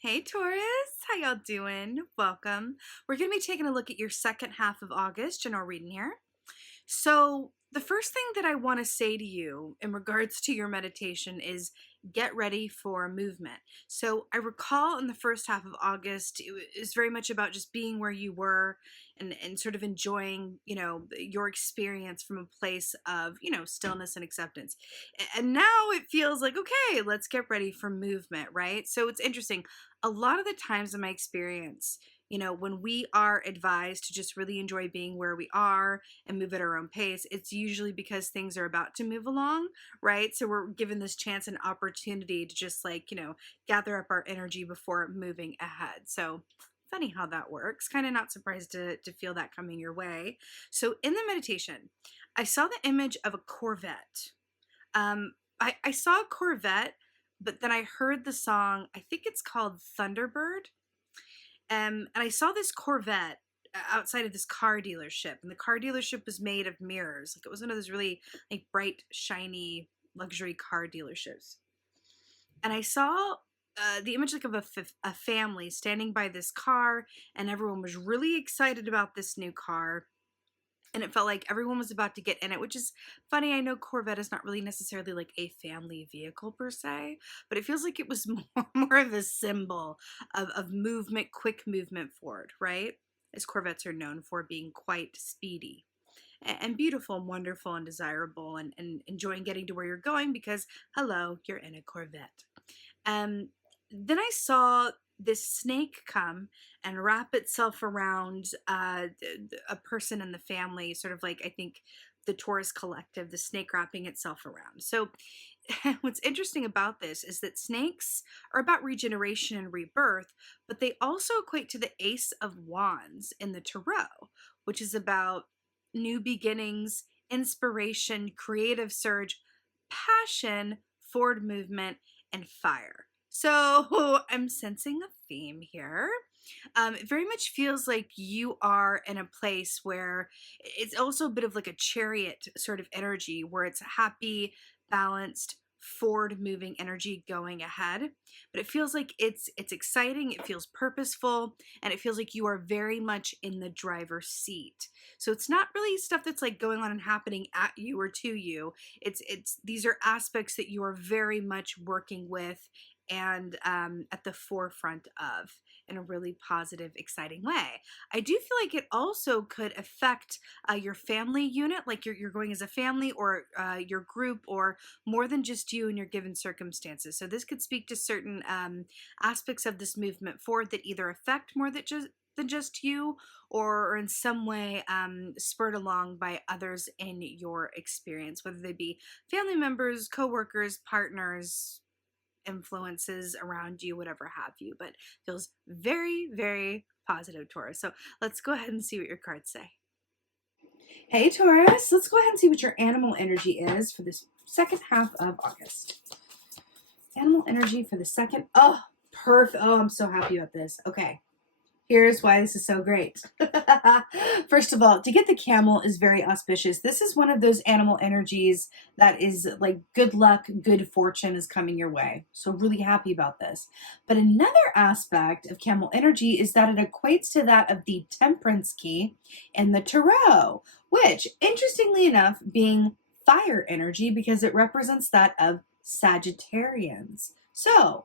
Hey Taurus, how y'all doing? Welcome. We're going to be taking a look at your second half of August general reading here. So, the first thing that I want to say to you in regards to your meditation is get ready for movement. So, I recall in the first half of August, it was very much about just being where you were and sort of enjoying, your experience from a place of, stillness and acceptance. And now it feels like, okay, let's get ready for movement, right? So, it's interesting. A lot of the times in my experience, when we are advised to just really enjoy being where we are and move at our own pace, it's usually because things are about to move along, right? So we're given this chance and opportunity to just gather up our energy before moving ahead. So funny how that works. Kind of not surprised to feel that coming your way. So in the meditation, I saw the image of a Corvette. I saw a Corvette, but then I heard the song, I think it's called Thunderbird. And I saw this Corvette outside of this car dealership, and the car dealership was made of mirrors. Like, it was one of those really bright, shiny luxury car dealerships. And I saw the image of a family standing by this car, and everyone was really excited about this new car. And it felt like everyone was about to get in it, which is funny. I know Corvette is not really necessarily like a family vehicle per se, but it feels like it was more of a symbol of movement, quick movement forward, right? As Corvettes are known for being quite speedy and beautiful and wonderful and desirable, and enjoying getting to where you're going because, hello, you're in a Corvette. Then I saw this snake come and wrap itself around a person in the family, sort of like, I think, the Taurus collective, the snake wrapping itself around. So what's interesting about this is that snakes are about regeneration and rebirth, but they also equate to the Ace of Wands in the Tarot, which is about new beginnings, inspiration, creative surge, passion, forward movement, and fire. So I'm sensing a theme here. It very much feels like you are in a place where it's also a bit of like a chariot sort of energy, where it's happy, balanced, forward moving energy going ahead. But it feels like it's exciting, it feels purposeful, and it feels like you are very much in the driver's seat. So it's not really stuff that's like going on and happening at you or to you. It's these are aspects that you are very much working with and at the forefront of, in a really positive, exciting way. I do feel like it also could affect your family unit, like you're going as a family, or your group, or more than just you in your given circumstances. So this could speak to certain aspects of this movement forward that either affect more than just you, or in some way spurred along by others in your experience, whether they be family members, coworkers, partners, influences around you, whatever have you. But feels very, very positive, Taurus. So let's go ahead and see what your cards say. Hey Taurus, let's go ahead and see what your animal energy is for this second half of August. Animal energy for the second. Oh, perfect. Oh, I'm so happy about this. Okay. Here's why this is so great. First of all, to get the camel is very auspicious. This is one of those animal energies that is like good luck, good fortune is coming your way. So really happy about this. But another aspect of camel energy is that it equates to that of the temperance key in the tarot, which interestingly enough being fire energy because it represents that of Sagittarians. So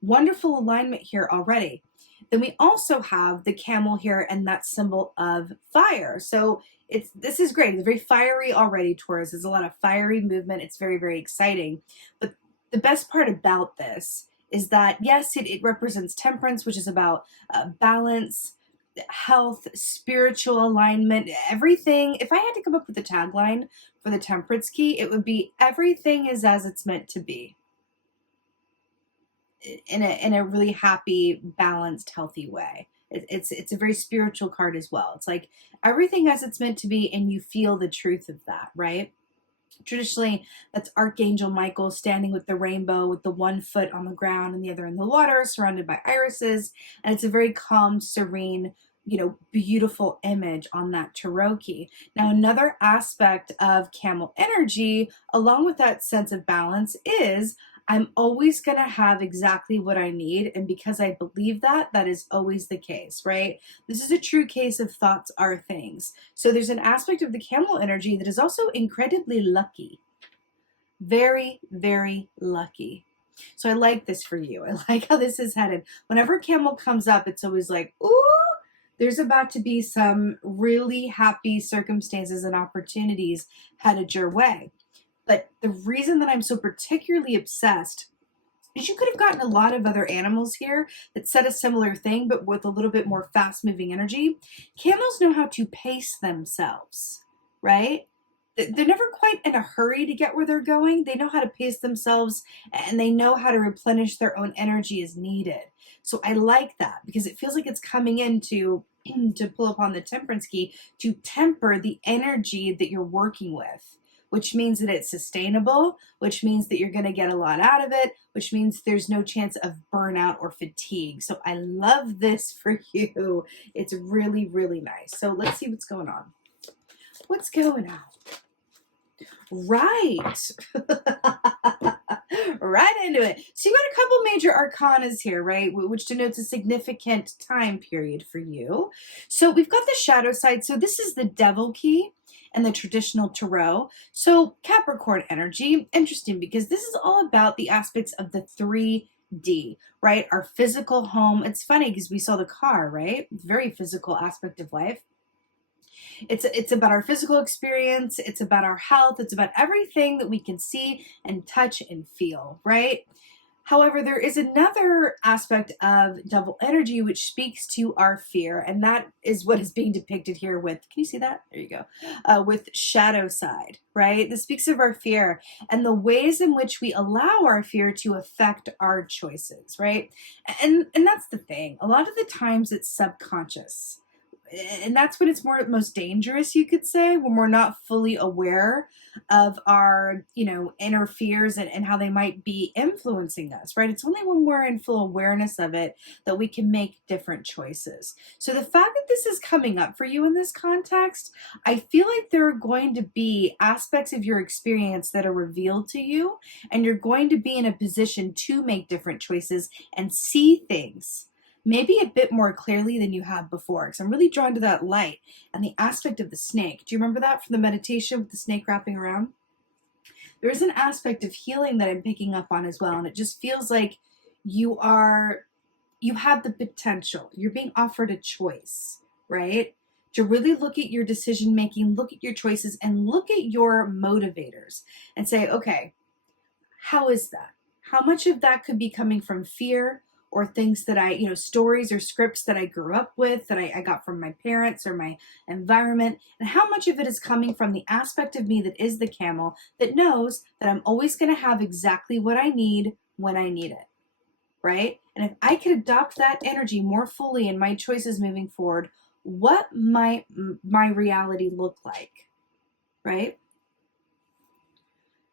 wonderful alignment here already. Then we also have the camel here and that symbol of fire. So this is great. It's very fiery already, Taurus. There's a lot of fiery movement. It's very, very exciting. But the best part about this is that, yes, it represents temperance, which is about balance, health, spiritual alignment, everything. If I had to come up with a tagline for the temperance key, it would be everything is as it's meant to be. In a really happy, balanced, healthy way. It's a very spiritual card as well. It's like everything as it's meant to be, and you feel the truth of that, right? Traditionally, that's Archangel Michael standing with the rainbow, with the one foot on the ground and the other in the water, surrounded by irises, and it's a very calm, serene, beautiful image on that tarot key. Now, another aspect of camel energy, along with that sense of balance, is I'm always going to have exactly what I need. And because I believe that, that is always the case, right? This is a true case of thoughts are things. So there's an aspect of the camel energy that is also incredibly lucky. Very, very lucky. So I like this for you. I like how this is headed. Whenever camel comes up, it's always like, ooh, there's about to be some really happy circumstances and opportunities headed your way. But the reason that I'm so particularly obsessed is you could have gotten a lot of other animals here that said a similar thing, but with a little bit more fast-moving energy. Camels know how to pace themselves, right? They're never quite in a hurry to get where they're going. They know how to pace themselves, and they know how to replenish their own energy as needed. So I like that because it feels like it's coming in to pull upon the temperance key to temper the energy that you're working with, which means that it's sustainable, which means that you're going to get a lot out of it, which means there's no chance of burnout or fatigue. So I love this for you. It's really, really nice. So let's see what's going on. What's going on? Right. Right into it. So you got a couple major arcanas here, right? Which denotes a significant time period for you. So we've got the shadow side. So this is the devil key and the traditional tarot. So Capricorn energy, interesting because this is all about the aspects of the 3D, right? Our physical home. It's funny because we saw the car, right? Very physical aspect of life. It's about our physical experience. It's about our health. It's about everything that we can see and touch and feel, right? However, there is another aspect of double energy which speaks to our fear, and that is what is being depicted here with, can you see that? There you go. With shadow side, right? This speaks of our fear and the ways in which we allow our fear to affect our choices, right? And that's the thing. A lot of the times it's subconscious. And that's when it's most dangerous, you could say, when we're not fully aware of our, inner fears and how they might be influencing us, right? It's only when we're in full awareness of it that we can make different choices. So the fact that this is coming up for you in this context, I feel like there are going to be aspects of your experience that are revealed to you, and you're going to be in a position to make different choices and see things maybe a bit more clearly than you have before, because I'm really drawn to that light and the aspect of the snake. Do you remember that from the meditation with the snake wrapping around? There is an aspect of healing that I'm picking up on as well, and it just feels like you have the potential. You're being offered a choice, right? To really look at your decision making, look at your choices, and look at your motivators and say, okay, how is that? How much of that could be coming from fear, or things that stories or scripts that I grew up with, that I got from my parents or my environment, and how much of it is coming from the aspect of me that is the camel, that knows that I'm always going to have exactly what I need when I need it, right? And if I could adopt that energy more fully in my choices moving forward, what might my reality look like, right?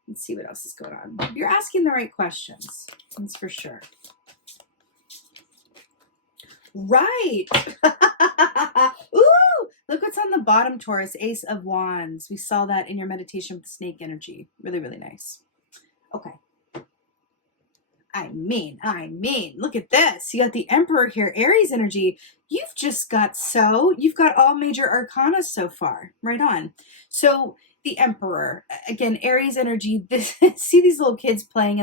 Let's see what else is going on. You're asking the right questions, that's for sure. Right. Ooh, look what's on the bottom, Taurus. Ace of Wands. We saw that in your meditation with the snake energy. Really, really nice. Okay. I mean, look at this. You got the Emperor here, Aries energy. You've got all major arcana so far. Right on. So the Emperor, again, Aries energy. See these little kids playing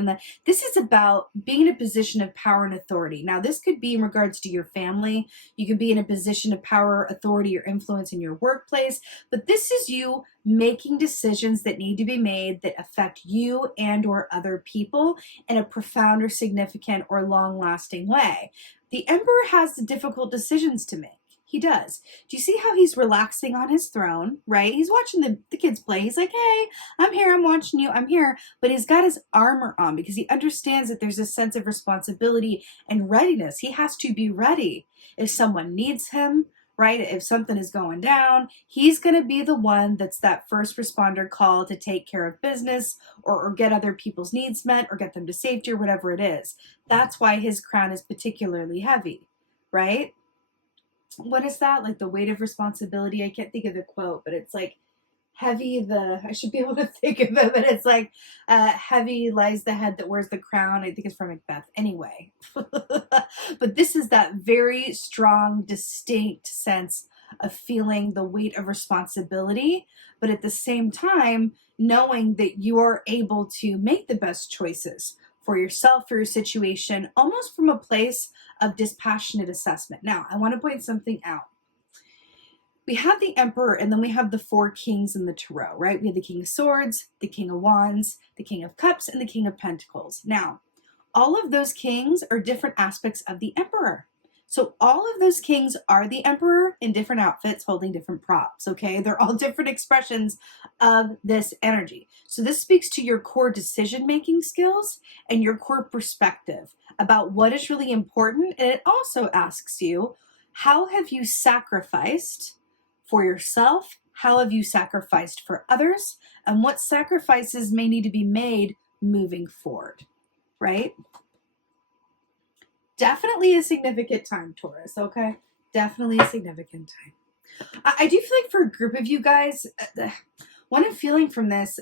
this is about being in a position of power and authority. Now, this could be in regards to your family. You could be in a position of power, authority, or influence in your workplace. But this is you making decisions that need to be made that affect you and or other people in a profound or significant or long-lasting way. The Emperor has the difficult decisions to make. He does. Do you see how he's relaxing on his throne, right? He's watching the kids play. He's like, hey, I'm here. I'm watching you. I'm here. But he's got his armor on because he understands that there's a sense of responsibility and readiness. He has to be ready. If someone needs him, right? If something is going down, he's going to be the one that's that first responder call to take care of business or get other people's needs met or get them to safety or whatever it is. That's why his crown is particularly heavy, right? What is that? Like the weight of responsibility. I can't think of the quote, but it's like I should be able to think of it, but it's like, heavy lies the head that wears the crown. I think it's from Macbeth. Anyway, but this is that very strong, distinct sense of feeling the weight of responsibility, but at the same time, knowing that you are able to make the best choices for yourself, for your situation, almost from a place of dispassionate assessment. Now, I want to point something out. We have the Emperor, and then we have the four kings in the Tarot, right? We have the King of Swords, the King of Wands, the King of Cups, and the King of Pentacles. Now, all of those kings are different aspects of the Emperor. So all of those kings are the Emperor in different outfits holding different props, okay? They're all different expressions of this energy. So this speaks to your core decision-making skills and your core perspective about what is really important. And it also asks you, how have you sacrificed for yourself? How have you sacrificed for others? And what sacrifices may need to be made moving forward, right? Definitely a significant time, Taurus, okay? Definitely a significant time. I do feel like for a group of you guys, what I'm feeling from this,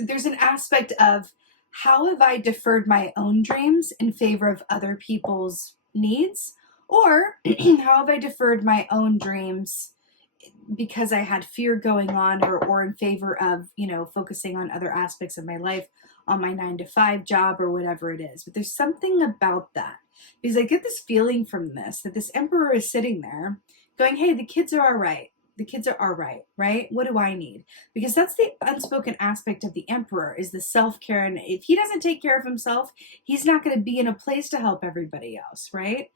there's an aspect of how have I deferred my own dreams in favor of other people's needs? Or how have I deferred my own dreams because I had fear going on, or in favor of, focusing on other aspects of my life, on my 9-to-5 job or whatever it is. But there's something about that, because I get this feeling from this, that this Emperor is sitting there going, hey, the kids are all right. The kids are all right, right? What do I need? Because that's the unspoken aspect of the Emperor, is the self-care. And if he doesn't take care of himself, he's not going to be in a place to help everybody else, right?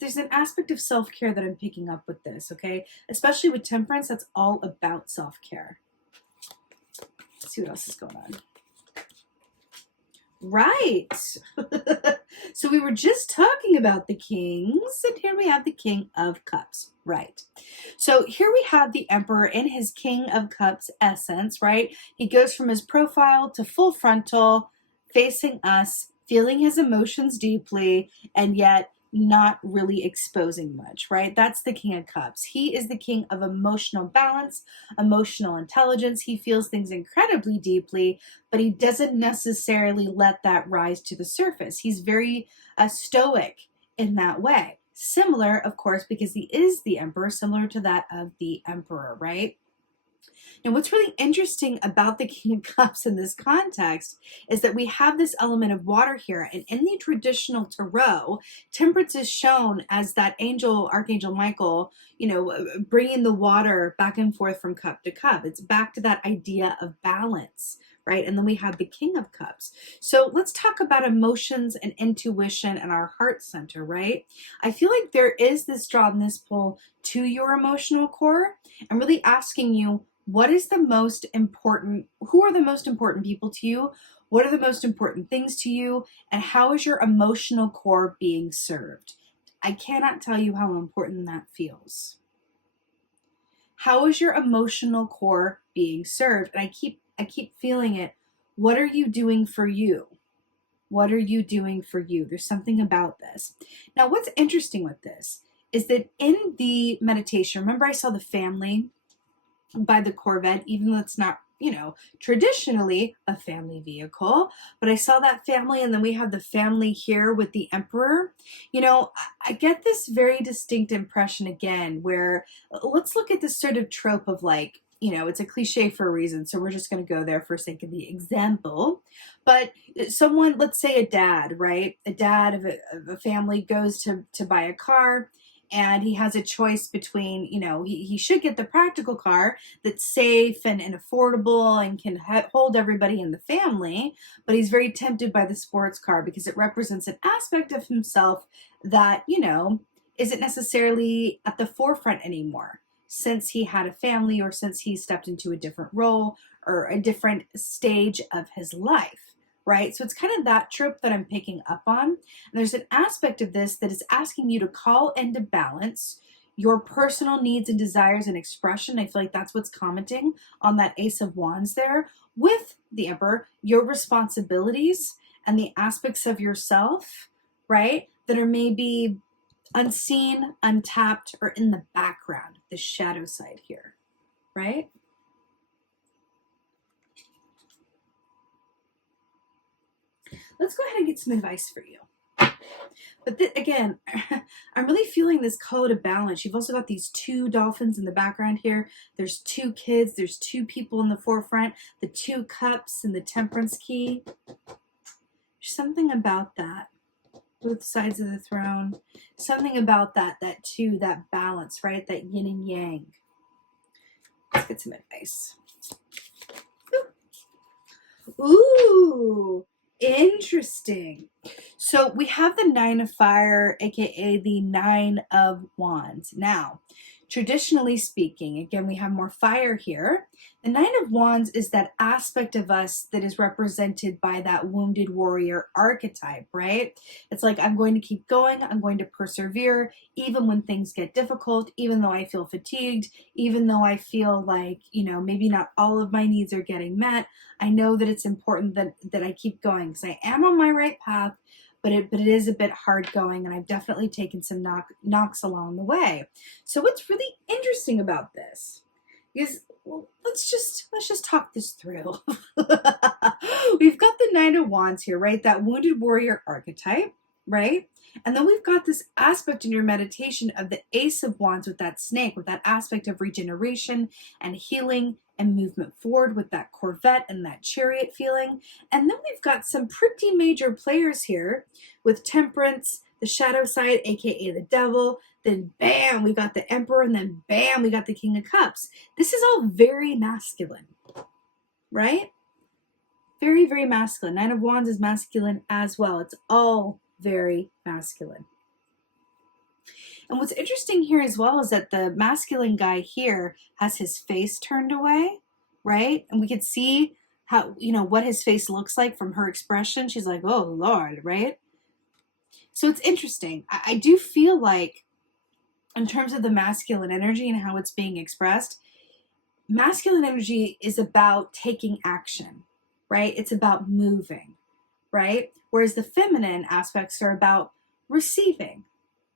There's an aspect of self-care that I'm picking up with this, okay? Especially with Temperance, that's all about self-care. Let's see what else is going on. Right. So we were just talking about the kings, and here we have the King of Cups. Right. So here we have the Emperor in his King of Cups essence, right? He goes from his profile to full frontal, facing us, feeling his emotions deeply, and yet not really exposing much, right? That's the King of Cups. He is the king of emotional balance, emotional intelligence. He feels things incredibly deeply, but he doesn't necessarily let that rise to the surface. He's very stoic in that way. Similar, of course, because he is the Emperor, similar to that of the Emperor, right? And what's really interesting about the King of Cups in this context is that we have this element of water here. And in the traditional tarot, Temperance is shown as that angel, Archangel Michael, bringing the water back and forth from cup to cup. It's back to that idea of balance, right? And then we have the King of Cups. So let's talk about emotions and intuition and our heart center, right? I feel like there is this draw and this pull to your emotional core. I'm really asking you, what is the most important, who are the most important people to you? What are the most important things to you? And how is your emotional core being served? I cannot tell you how important that feels. How is your emotional core being served? And I keep feeling it. What are you doing for you? What are you doing for you? There's something about this. Now, what's interesting with this is that in the meditation, remember I saw the family by the Corvette, even though it's not, traditionally a family vehicle, but I saw that family, and then we have the family here with the Emperor. I get this very distinct impression again, where let's look at this sort of trope of like, it's a cliche for a reason, so we're just going to go there for sake of the example. But someone, let's say a dad, right? A dad of a family goes to buy a car, and he has a choice between, he should get the practical car that's safe and affordable and can hold everybody in the family, but he's very tempted by the sports car because it represents an aspect of himself that, isn't necessarily at the forefront anymore, since he had a family, or since he stepped into a different role or a different stage of his life. Right? So it's kind of that trope that I'm picking up on. And there's an aspect of this that is asking you to call into balance your personal needs and desires and expression. I feel like that's what's commenting on that Ace of Wands there with the Emperor, your responsibilities and the aspects of yourself, right, that are maybe unseen, untapped, or in the background, the shadow side here, right? let's go ahead and get some advice for you. But again, I'm really feeling this call to balance. You've also got these two dolphins in the background here. There's two kids. There's two people in the forefront. The two cups and the temperance key. There's something about that. Both sides of the throne. Something about that two, that balance, right? That yin and yang. Let's get some advice. Ooh, interesting. So we have the Nine of Fire, aka the Nine of Wands. Now, traditionally speaking, again, we have more fire here. The Nine of Wands is that aspect of us that is represented by that wounded warrior archetype, right? It's like, I'm going to keep going, I'm going to persevere, even when things get difficult, even though I feel fatigued, even though I feel like, maybe not all of my needs are getting met. I know that it's important that I keep going because I am on my right path, but it is a bit hard going, and I've definitely taken some knocks along the way. So what's really interesting about this is, well, let's just talk this through. We've got the Nine of Wands here, right? That wounded warrior archetype, right? And then we've got this aspect in your meditation of the Ace of Wands with that snake, with that aspect of regeneration and healing and movement forward with that Corvette and that Chariot feeling. And then we've got some pretty major players here with Temperance, the shadow side, aka the devil. Then bam, we got the Emperor, and then bam, we got the King of Cups. This is all very masculine, right? Very, very masculine. Nine of Wands is masculine as well. It's all very masculine. And what's interesting here as well is that the masculine guy here has his face turned away, right? And we could see how, what his face looks like from her expression. She's like, oh, Lord, right? So it's interesting. I do feel like in terms of the masculine energy and how it's being expressed, masculine energy is about taking action, right? It's about moving, right? Whereas the feminine aspects are about receiving,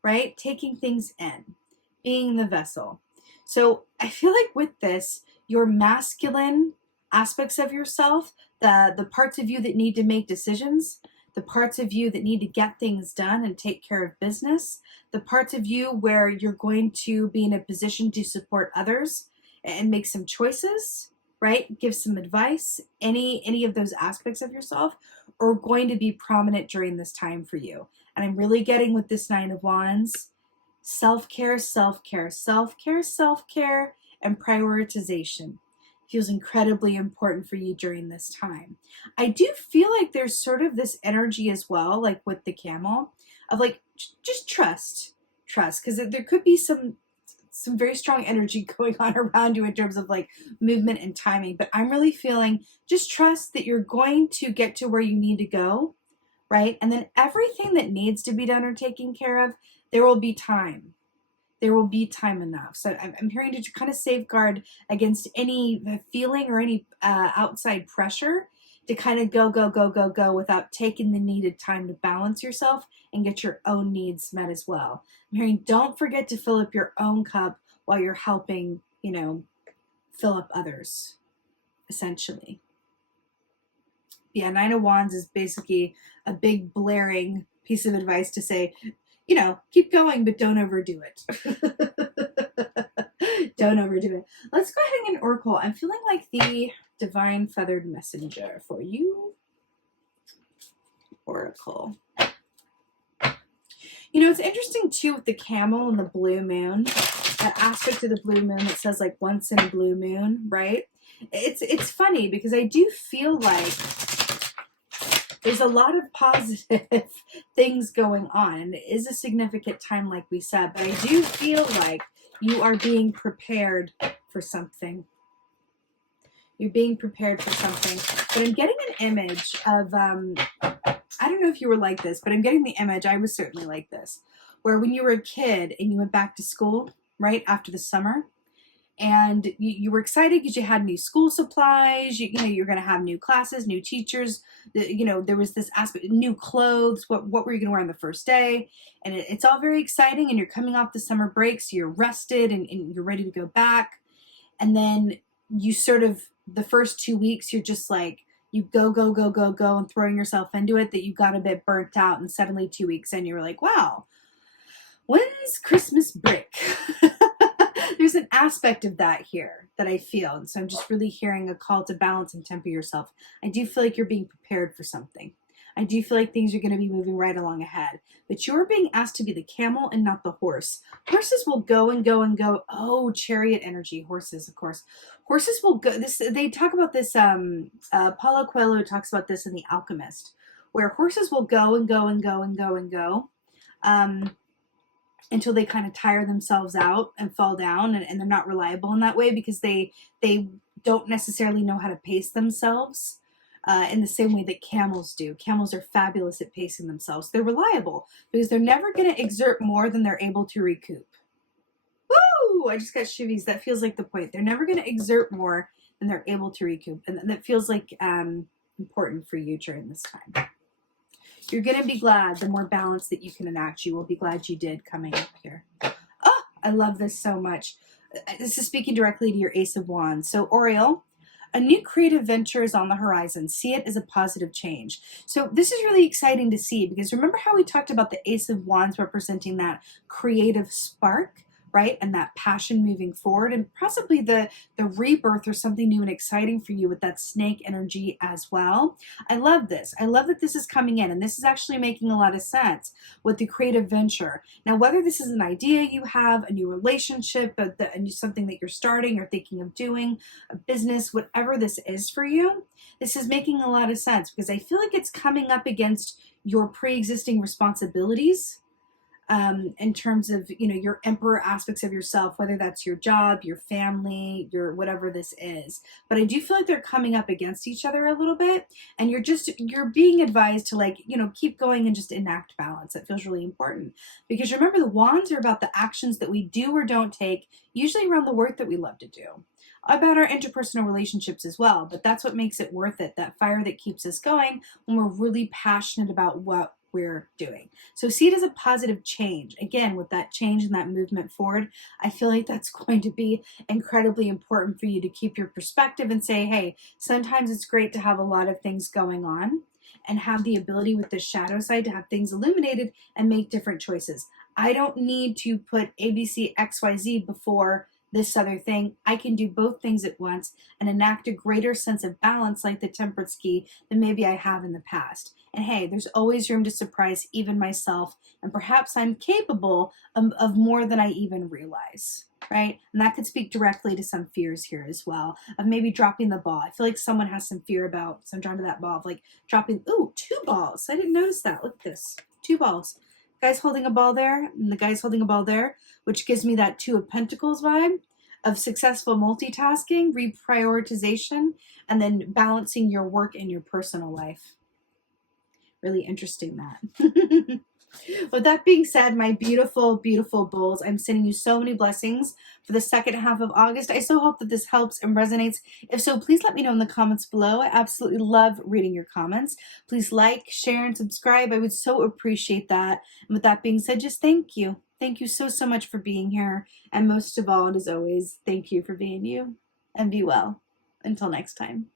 right? Taking things in, being the vessel. So I feel like with this, your masculine aspects of yourself, the parts of you that need to make decisions, the parts of you that need to get things done and take care of business, the parts of you where you're going to be in a position to support others and make some choices, right? Give some advice. Any of those aspects of yourself are going to be prominent during this time for you. And I'm really getting with this Nine of Wands, self-care, self-care, self-care, self-care, and prioritization feels incredibly important for you during this time. I do feel like there's sort of this energy as well, like with the camel, of like, just trust, because there could be some very strong energy going on around you in terms of like movement and timing. But I'm really feeling just trust that you're going to get to where you need to go, right? And then everything that needs to be done or taken care of, there will be time. There will be time enough. So I'm hearing to kind of safeguard against any feeling or any outside pressure to kind of go without taking the needed time to balance yourself and get your own needs met as well. I'm hearing don't forget to fill up your own cup while you're helping, fill up others, essentially. Yeah, Nine of Wands is basically a big blaring piece of advice to say, keep going, but don't overdo it. Don't overdo it. Let's go ahead and get an oracle. I'm feeling like the divine feathered messenger for you. Oracle. It's interesting too with the camel and the blue moon, that aspect of the blue moon that says like once in a blue moon, right? It's funny because I do feel like there's a lot of positive things going on, and it is a significant time, like we said, but I do feel like you are being prepared for something. You're being prepared for something. But I'm getting an image of, I don't know if you were like this, but I'm getting the image, I was certainly like this, where when you were a kid and you went back to school, right, after the summer, and you were excited because you had new school supplies, you're going to have new classes, new teachers, there was this aspect, new clothes, what were you going to wear on the first day? And it's all very exciting, and you're coming off the summer break, so you're rested and you're ready to go back. And then you sort of, the first 2 weeks, you're just like you go, go, go, go, go, and throwing yourself into it, that you got a bit burnt out, and suddenly 2 weeks in, you were like, wow, when's Christmas break? There's an aspect of that here that I feel. And so I'm just really hearing a call to balance and temper yourself. I do feel like you're being prepared for something. I do feel like things are going to be moving right along ahead. But you're being asked to be the camel and not the horse. Horses will go and go and go. Oh, chariot energy. Horses, of course. Horses will go. They talk about this. Paulo Coelho talks about this in The Alchemist, where horses will go and go and go and go and go. Until they kind of tire themselves out and fall down, and they're not reliable in that way because they don't necessarily know how to pace themselves in the same way that camels do. Camels are fabulous at pacing themselves. They're reliable because they're never going to exert more than they're able to recoup. Woo! I just got shivies. That feels like the point. They're never going to exert more than they're able to recoup. And that feels like important for you during this time. You're going to be glad the more balance that you can enact. You will be glad you did coming up here. Oh, I love this so much. This is speaking directly to your Ace of Wands. So, Oriole, a new creative venture is on the horizon. See it as a positive change. So this is really exciting to see, because remember how we talked about the Ace of Wands representing that creative spark, right? And that passion moving forward, and possibly the rebirth or something new and exciting for you with that snake energy as well. I love this. I love that this is coming in, and this is actually making a lot of sense with the creative venture. Now, whether this is an idea you have, a new relationship, something that you're starting or thinking of doing, a business, whatever this is for you, this is making a lot of sense, because I feel like it's coming up against your pre-existing responsibilities. In terms of, your emperor aspects of yourself, whether that's your job, your family, your whatever this is. But I do feel like they're coming up against each other a little bit, and you're being advised to keep going and just enact balance. That feels really important, because remember, the wands are about the actions that we do or don't take, usually around the work that we love to do, about our interpersonal relationships as well. But that's what makes it worth it, that fire that keeps us going when we're really passionate about what we're doing. So see it as a positive change. Again, with that change and that movement forward, I feel like that's going to be incredibly important for you to keep your perspective and say, hey, sometimes it's great to have a lot of things going on and have the ability with the shadow side to have things illuminated and make different choices. I don't need to put ABC, XYZ before this other thing. I can do both things at once and enact a greater sense of balance, like the Temperance key, than maybe I have in the past. And hey, there's always room to surprise even myself, and perhaps I'm capable of more than I even realize, right? And that could speak directly to some fears here as well, of maybe dropping the ball. I feel like someone has some fear about, so I'm drawn to that ball of dropping, 2 balls. I didn't notice that. Look at this, 2 balls. Guy's holding a ball there, and the guy's holding a ball there, which gives me that 2 of Pentacles vibe of successful multitasking, reprioritization, and then balancing your work and your personal life. Really interesting, that. With that being said, my beautiful, beautiful bulls, I'm sending you so many blessings for the second half of August. I so hope that this helps and resonates. If so, please let me know in the comments below. I absolutely love reading your comments. Please like, share, and subscribe. I would so appreciate that. And with that being said, just thank you. Thank you so, so much for being here. And most of all, and as always, thank you for being you. And be well. Until next time.